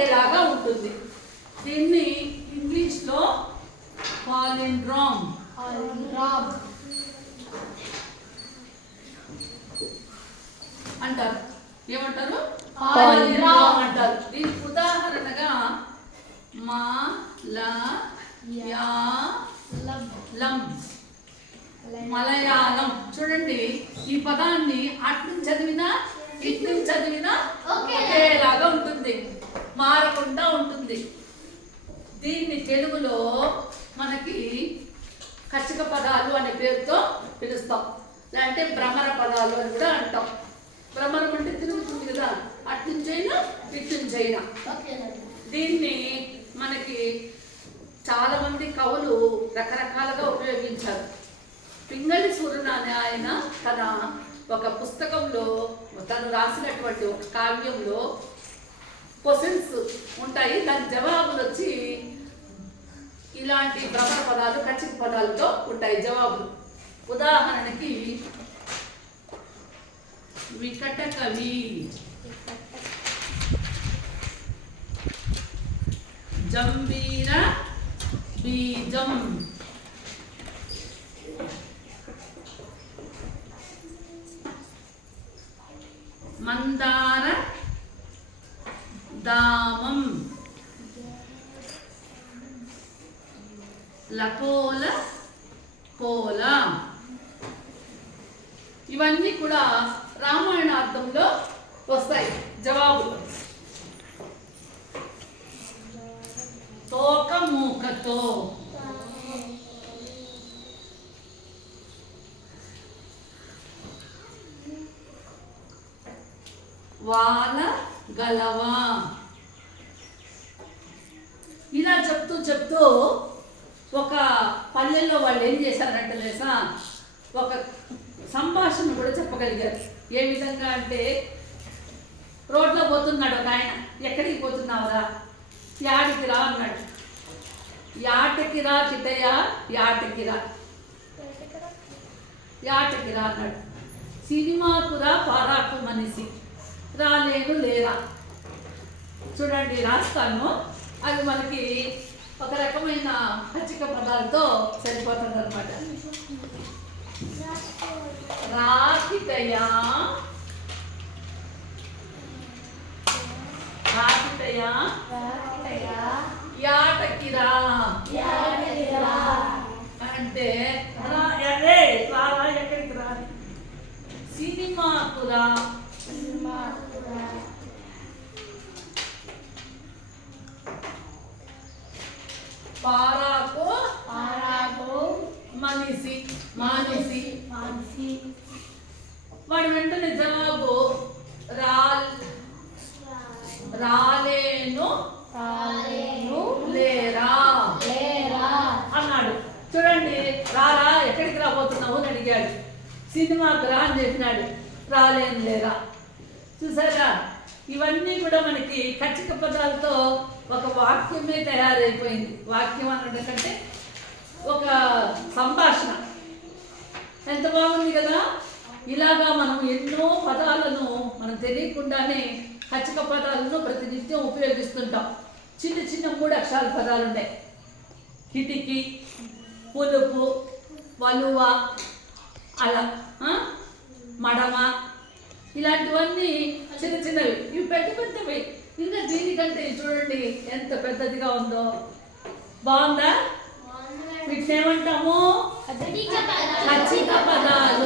ఉండేలాగా ఉంటుంది. దీన్ని ఇంగ్లీష్లో పాలిండ్రామ్. పాలిండ్రామ్. అంటారు. ఏమంటారు? అంటారు. దీనికి ఉదాహరణగా మా ల లం. మలయాళం. చూడండి ఈ పదాన్ని అటు చదివినా ఇటు చదివినా ఒకేలాగా ఉంటుంది. మారకుండా ఉంటుంది. దీన్ని తెలుగులో మనకి కచ్చిక పదాలు అనే పేరుతో పిలుస్తాం. లేదంటే భ్రమర పదాలు అని కూడా అంటాం. భ్రమరం అంటే తిరుగుతుంది కదా అటు నుంచి అయినా ఇటు నుంచి అయినా దీన్ని మనకి చాలా మంది కవులు రకరకాలుగా ఉపయోగించారు. పింగళి సూర్యుడు అనే ఆయన తన ఒక పుస్తకంలో తను రాసినటువంటి ఒక కావ్యంలో క్వశ్చన్స్ ఉంటాయి. దాని జవాబులు వచ్చి ఇలాంటి భ్రమణ పదాలు ఖచ్చిత పదాలతో ఉంటాయి. జవాబులు. ఉదాహరణకి వికట కవి జంబీర బీజం. మందార దామం లకోల కోల ఇవన్నీ కూడా రామాయణార్థంలో వస్తాయి. జవాబులు తోక మూకతో వాల గలవా? ఇలా చెప్తూ చెప్తూ ఒక పల్లెల్లో వాళ్ళు ఏం చేశారంటే లేసా ఒక సంభాషణ కూడా చెప్పగలిగారు. ఏ విధంగా అంటే రోడ్లో పోతున్నాడు ఒక ఆయన. ఎక్కడికి పోతున్నావురా? యాడికి రా అన్నాడు. యాటకి రా చిట్టయ్య యాటకి రా. యాటకి రా అన్నాడు. సినిమాకు రా పారాకు మనిషి. రాలేను లేరా? చూడండి రాస్తాను. అది మనకి ఒక రకమైన పచ్చిక పదాలతో సరిపోతుంది అనమాట రాకిటయా రాకిటయా యాటకిరా. అంటే రా అరే రారా ఎక్కడికి రా? సినిమాకు రా పారాకు మనిషి మానిసి వాడు వెంటనే జవాబు రా రాలేను లేరా? అన్నాడు. చూడండి రారా ఎక్కడికి రాబోతున్నావు అని అడిగాడు. సినిమాకు రా అని చెప్పినాడు. రాలేను లేరా? చూసారా? ఇవన్నీ కూడా మనకి కచ్చిక పదాలతో ఒక వాక్యమే తయారైపోయింది. వాక్యం అనడం కంటే ఒక సంభాషణ. ఎంత బాగుంది కదా? ఇలాగా మనం ఎన్నో పదాలను మనం తెలియకుండానే కచ్చిక పదాలను ప్రతినిత్యం ఉపయోగిస్తుంటాం. చిన్న చిన్న మూడు అక్షరాల పదాలు ఉన్నాయి కిటికీ పులుపు వలువ అలా మడమ ఇలాంటివన్నీ చిన్న చిన్నవి. ఇవి పెద్ద పెద్దవి. ఇంకా దీనికంటే చూడండి ఎంత పెద్దదిగా ఉందో. బాగుందా? వీటిని ఏమంటాము? పదాలు.